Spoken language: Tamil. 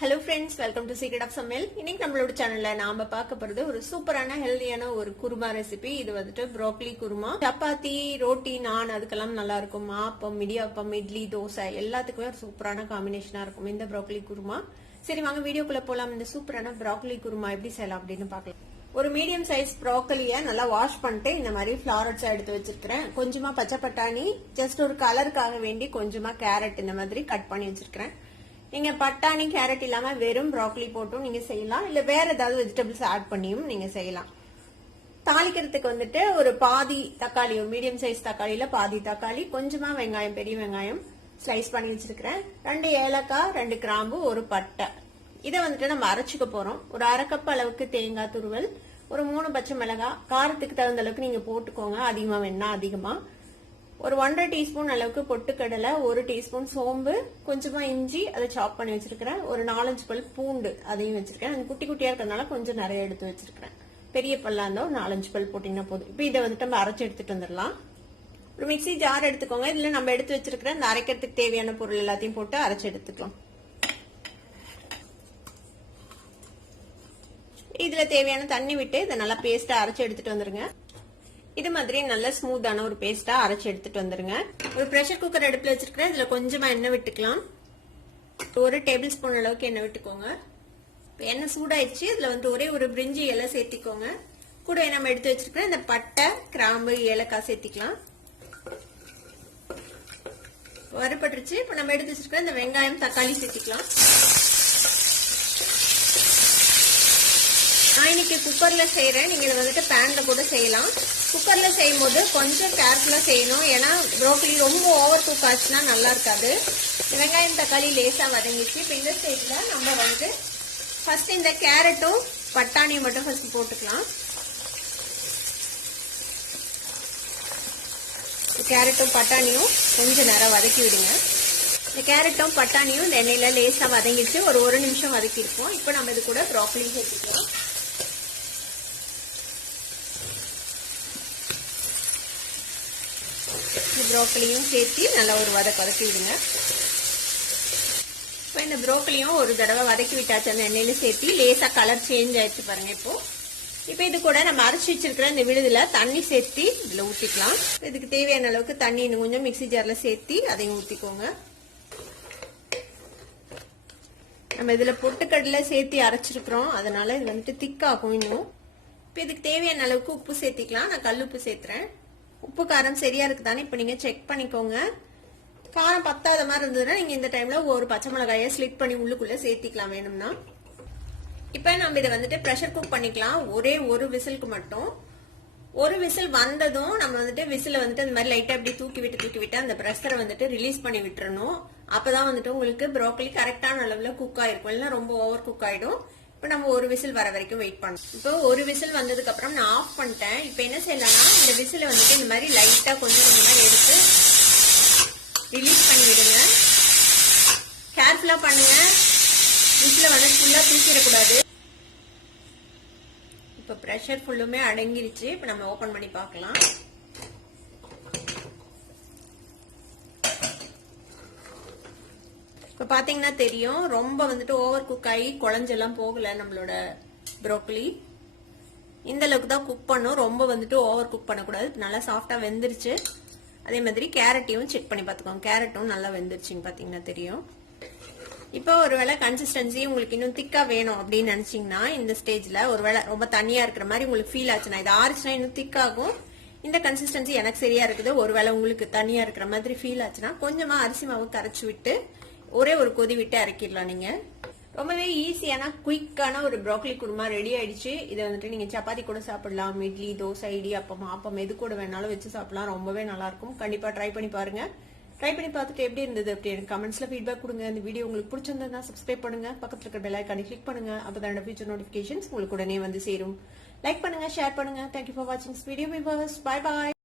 Hello friends, welcome to secret of சமையல். இன்னைக்கு நம்மளோட சேனல்ல நாம பார்க்க போறது ஒரு சூப்பரான ஹெல்தியான ஒரு குருமா ரெசிபி. இது வந்துட்டு ப்ரோக்கலி குருமா. சப்பாத்தி, ரோட்டி, நான் அதுக்கெல்லாம் நல்லா இருக்கும். ஆப்பம், இடியாப்பம், இட்லி, தோசை எல்லாத்துக்குமே ஒரு சூப்பரான காம்பினேஷனா இருக்கும் இந்த ப்ரோக்கலி குருமா. சரி வாங்க வீடியோக்குள்ள போலாம். இந்த சூப்பரான ப்ரோக்கலி குருமா எப்படி செய்யலாம் அப்படின்னு பார்க்கலாம். ஒரு மீடியம் சைஸ் ப்ரோக்கலிய நல்லா வாஷ் பண்ணிட்டு இந்த மாதிரி ஃபிளாரட்ஸா எடுத்து வச்சிருக்கிறேன். கொஞ்சமா பச்சை பட்டாணி, ஜஸ்ட் ஒரு கலருக்காக வேண்டி கொஞ்சமா கேரட் இந்த மாதிரி கட் பண்ணி வச்சிருக்கிறேன். நீங்க பட்டாணி கேரட் இல்லாம வெறும் ப்ரோக்கலி போட்டும் நீங்க செய்யலாம், இல்ல வேற ஏதாவது வெஜிடபிள்ஸ் ஆட் பண்ணியும் நீங்க செய்யலாம். தாளிக்கிறதுக்கு வந்துட்டு ஒரு பாதி தக்காளி, ஒரு மீடியம் சைஸ் தக்காளியில பாதி தக்காளி, கொஞ்சமா வெங்காயம், பெரிய வெங்காயம் ஸ்லைஸ் பண்ணி வச்சிருக்கிறேன். 2 ஏலக்காய், 2 கிராம்பு, ஒரு பட்டை. இதை வந்துட்டு நம்ம அரைச்சுக்க போறோம். ஒரு 1/2 கப் அளவுக்கு தேங்காய் துருவல், ஒரு 3 பச்சை மிளகாய், காரத்துக்கு தகுந்த அளவுக்கு நீங்க போட்டுக்கோங்க. அதிகமா வேணா அதிகமா. ஒரு 1/2 டீஸ்பூன் அளவுக்கு பொட்டுக்கடலை, 1 டீஸ்பூன் சோம்பு, கொஞ்சமா இஞ்சி அதை சாப் பண்ணி வச்சிருக்கிறேன். ஒரு 4-5 பல் பூண்டு அதையும் வச்சிருக்கேன். குட்டி குட்டியா இருக்கிறதுனால கொஞ்சம் நிறைய எடுத்து வச்சிருக்கிறேன். பெரிய பல்லா இருந்தா ஒரு 4-5 பல் போட்டீங்கன்னா போதும். இப்போ இதை வந்துட்டு நம்ம அரைச்சு எடுத்துட்டு வந்துடலாம். ஒரு மிக்சி ஜார் எடுத்துக்கோங்க. இதுல நம்ம எடுத்து வச்சிருக்கிற இந்த அரைக்கிறதுக்கு தேவையான பொருள் எல்லாத்தையும் போட்டு அரைச்சு எடுத்துக்கலாம். இதுல தேவையான தண்ணி விட்டு இதை நல்லா பேஸ்டா அரைச்சு எடுத்துட்டு வந்துருங்க. இது மாதிரி நல்ல ஸ்மூத்தான ஒரு பேஸ்டா அரைச்சு எடுத்துட்டு வந்துருங்க. ஒரு பிரஷர் குக்கர் அடுப்புல வச்சிருக்கிறேன். இதுல கொஞ்சமா எண்ணெய் விட்டுக்கலாம். 1 டேபிள் ஸ்பூன் அளவுக்கு எண்ணெய் விட்டுக்கோங்க. எண்ணெய் சூடாயிடுச்சு. இதுல வந்து ஒரே ஒரு பிரிஞ்சி இலை சேர்த்திக்கோங்க. கூட நம்ம எடுத்து வச்சிருக்கிறேன் இந்த பட்டை, கிராம்பு, ஏலக்காய் சேர்த்திக்கலாம். வறுபட்டுருச்சு. இப்ப நம்ம எடுத்து வச்சிருக்கிற இந்த வெங்காயம், தக்காளி சேர்த்திக்கலாம். நான் இன்னைக்கு குக்கர்ல செய்யறேன். நீங்க இதை வந்துட்டு பேன்ல கூட செய்யலாம். குக்கர்ல செய்யும் போது கொஞ்சம் கேர்ஃபுல்லா செய்யணும். ஏன்னா ப்ரோக்கலி ரொம்ப ஓவர் குக் ஆச்சுன்னா நல்லா இருக்காது. வெங்காயம், தக்காளி லேசா வதங்கிச்சு. இப்போ இந்த ஸ்டேஜ்ல நம்ம வந்து ஃபர்ஸ்ட் இந்த கேரட்டும் பட்டாணியும் மட்டும் ஃபர்ஸ்ட் போட்டுக்கலாம். கேரட்டும் பட்டாணியும் கொஞ்சம் நேரம் வதக்கி விடுங்க. இந்த கேரட்டும் பட்டாணியும் இந்த எண்ணெயில லேசா வதங்கிச்சு. ஒரு நிமிஷம் வதக்கி இருப்போம். இப்போ நம்ம இது கூட ப்ரோக்கலி சேர்த்துக்கலாம். ப்ரோக்கலியும் சேர்த்து நல்லா ஒரு வதக்கி விடுங்க. இப்போ இந்த ப்ரோக்கலியும் ஒரு தடவை வதக்கி விட்டாச்சு. அந்த எண்ணெயில சேர்த்து லேசா கலர் சேஞ்ச் ஆயிடுச்சு பாருங்க. இப்போ இது கூட நம்ம அரைச்சி வச்சிருக்கிற இந்த விழுதுல தண்ணி சேர்த்து இதுல ஊத்திக்கலாம். இதுக்கு தேவையான அளவுக்கு தண்ணி இன்னும் கொஞ்சம் மிக்சி ஜார்ல சேர்த்து அதையும் ஊத்திக்கோங்க. நம்ம இதுல பொட்டுக்கடலை சேர்த்து அரைச்சிருக்கிறோம், அதனால இது வந்துட்டு திக்காகும் இன்னும். இப்போ இதுக்கு தேவையான அளவுக்கு உப்பு சேர்த்திக்கலாம். நான் கல் உப்பு சேர்த்துறேன். உப்பு காரம் சரியா இருக்குதானே இப்ப நீங்க செக் பண்ணிக்கோங்க. காரம் பத்தாத மாதிரி இருந்ததுன்னா நீங்க இந்த டைம்ல ஒரு பச்சை மிளகாயை ஸ்லிட் பண்ணி உள்ளுக்குள்ள சேர்த்திக்கலாம் வேணும்னா. இப்ப நம்ம இதை வந்துட்டு ப்ரெஷர் குக் பண்ணிக்கலாம். ஒரே ஒரு விசிலுக்கு மட்டும். ஒரு விசில் வந்ததும் நம்ம வந்துட்டு விசில வந்துட்டு இந்த மாதிரி லைட்டா அப்படி தூக்கி விட்டு அந்த ப்ரெஷரை வந்துட்டு ரிலீஸ் பண்ணி விட்டுறணும். அப்பதான் வந்துட்டு உங்களுக்கு ப்ரோக்கலி கரெக்டான அளவுல குக் ஆயிருக்கும். இல்லைன்னா ரொம்ப ஓவர் குக் ஆயிடும். இப்ப நம்ம ஒரு விசில் வர வரைக்கும் வெயிட் பண்ணணும். இப்போ ஒரு விசில் வந்ததுக்கு அப்புறம் நான் ஆஃப் பண்ணிட்டேன். இப்போ என்ன செய்யலாம்னா இந்த விசில வந்துட்டு இந்த மாதிரி லைட்டா கொஞ்சம் கொஞ்சமா எடுத்து ரிலீஸ் பண்ணி விடுங்க. கேர்ஃபுல்லா பண்ணுங்க. விசில வந்து ஃபுல்லா தூக்கிடக்கூடாது. இப்போ பிரஷர் ஃபுல்லுமே அடங்கிருச்சு. இப்போ நம்ம ஓபன் பண்ணி பார்க்கலாம். இப்ப பாத்தீங்கன்னா தெரியும், ரொம்ப வந்துட்டு ஓவர் குக் ஆகி குழஞ்செல்லாம் போகல நம்மளோட ப்ரோக்கலி. இந்த அளவுக்கு தான் குக் பண்ணும். ரொம்ப வந்துட்டு ஓவர் குக் பண்ணக்கூடாது. நல்லா சாஃப்டா வெந்துருச்சு. அதே மாதிரி கேரட்டையும் செக் பண்ணி பார்த்துக்கோங்க. கேரட்டும் நல்லா வெந்துருச்சுன்னு பாத்தீங்கன்னா தெரியும். இப்போ ஒருவேளை கன்சிஸ்டன்சி உங்களுக்கு இன்னும் திக்கா வேணும் அப்படின்னு நினைச்சீங்கன்னா இந்த ஸ்டேஜ்ல ஒருவேளை ரொம்ப தண்ணியா இருக்கிற மாதிரி உங்களுக்கு ஃபீல் ஆச்சுன்னா, இது ஆறுச்சுன்னா இன்னும் திக்காகும். இந்த கன்சிஸ்டன்சி எனக்கு சரியா இருக்குது. ஒருவேளை உங்களுக்கு தண்ணியா இருக்கிற மாதிரி ஃபீல் ஆச்சுன்னா கொஞ்சமா அரிசி மாவு கரைச்சு விட்டு ஒரே ஒரு கொதி விட்டு இறக்கிடலாம். நீங்க ரொம்பவே ஈஸியான குயிக்கான ஒரு ப்ரோக்கலி குருமா ரெடி ஆயிடுச்சு. இதை வந்துட்டு நீங்க சப்பாத்தி கூட சாப்பிடலாம், இட்லி, தோசை, இடியாப்பம், ஆப்பம் எது கூட வேணாலும் வச்சு சாப்பிடலாம். ரொம்பவே நல்லா இருக்கும். கண்டிப்பா ட்ரை பண்ணி பாருங்க. ட்ரை பண்ணி பார்த்துட்டு எப்படி இருந்தது அப்படி எனக்கு கமெண்ட்ஸ்ல ஃபீட்பேக் கொடுங்க. இந்த வீடியோ உங்களுக்கு பிடிச்சிருந்தா சப்ஸ்கிரைப் பண்ணுங்க. பக்கத்துல இருக்க பெல் ஐகானை கிளிக் பண்ணுங்க. அப்பதான் ஃபியூச்சர் நோட்டிபிகேஷன்ஸ் உங்களுக்கு உடனே வந்து சேரும். லைக் பண்ணுங்க, ஷேர் பண்ணுங்க. தேங்க்யூ ஃபார் வாட்சிங் வீடியோ. Bye bye.